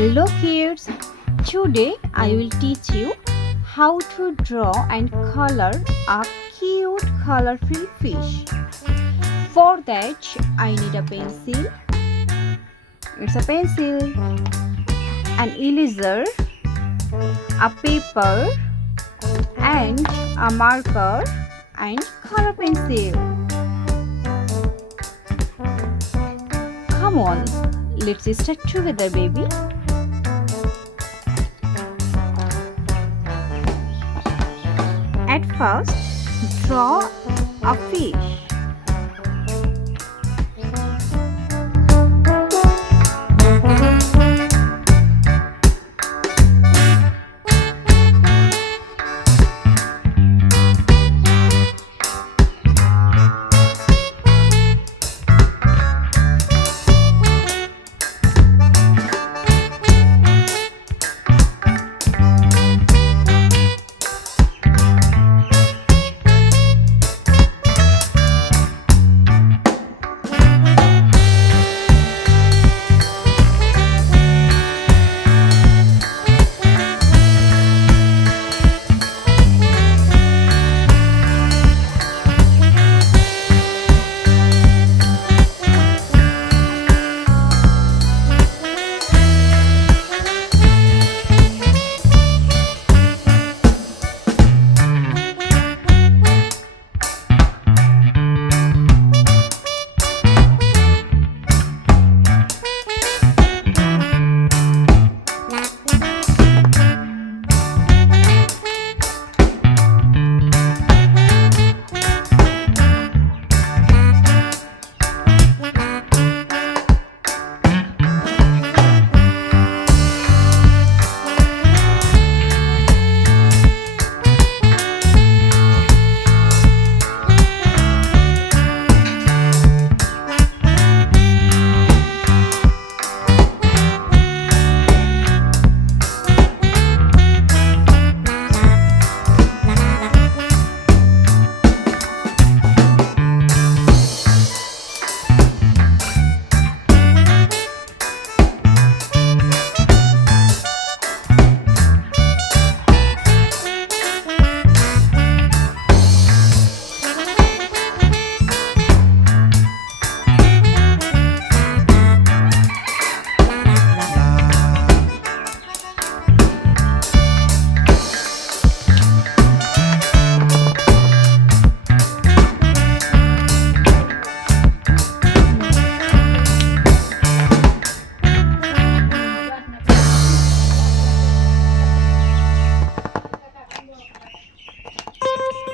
Hello kids, today I will teach you how to draw and color a cute colorful fish. For that I need a pencil, it's a pencil, an eraser, a paper and a marker and color pencil. Come on, let's start together baby. At first, draw a fish.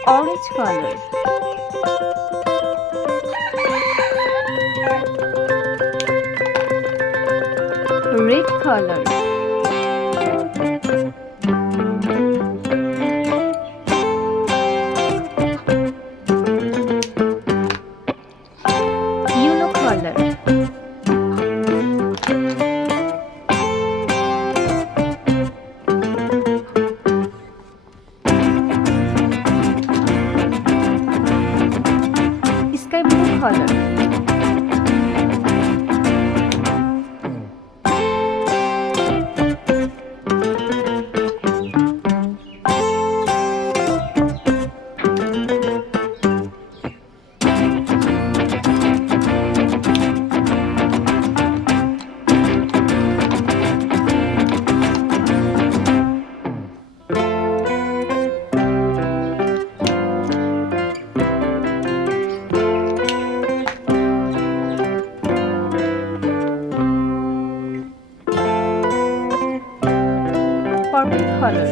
Orange color, red color, yellow color, sky blue color, purple color,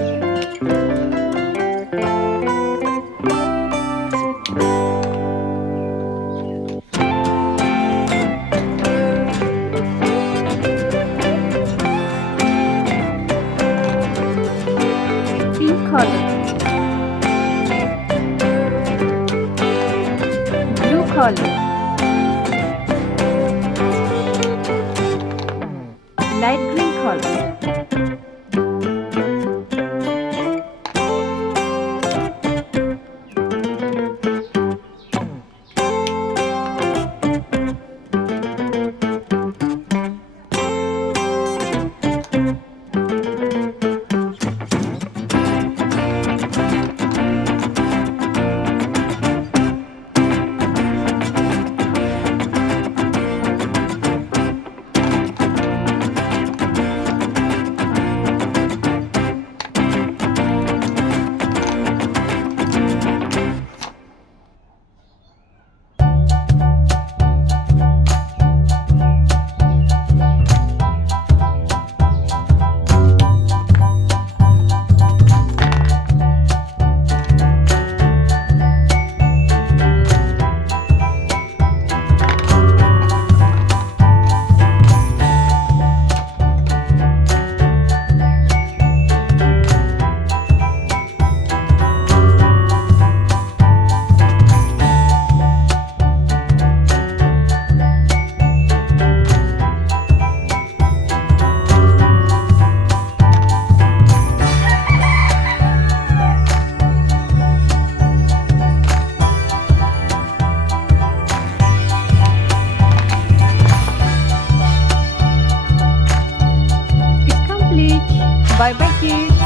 pink color, blue color, light green color, Bye bye kids.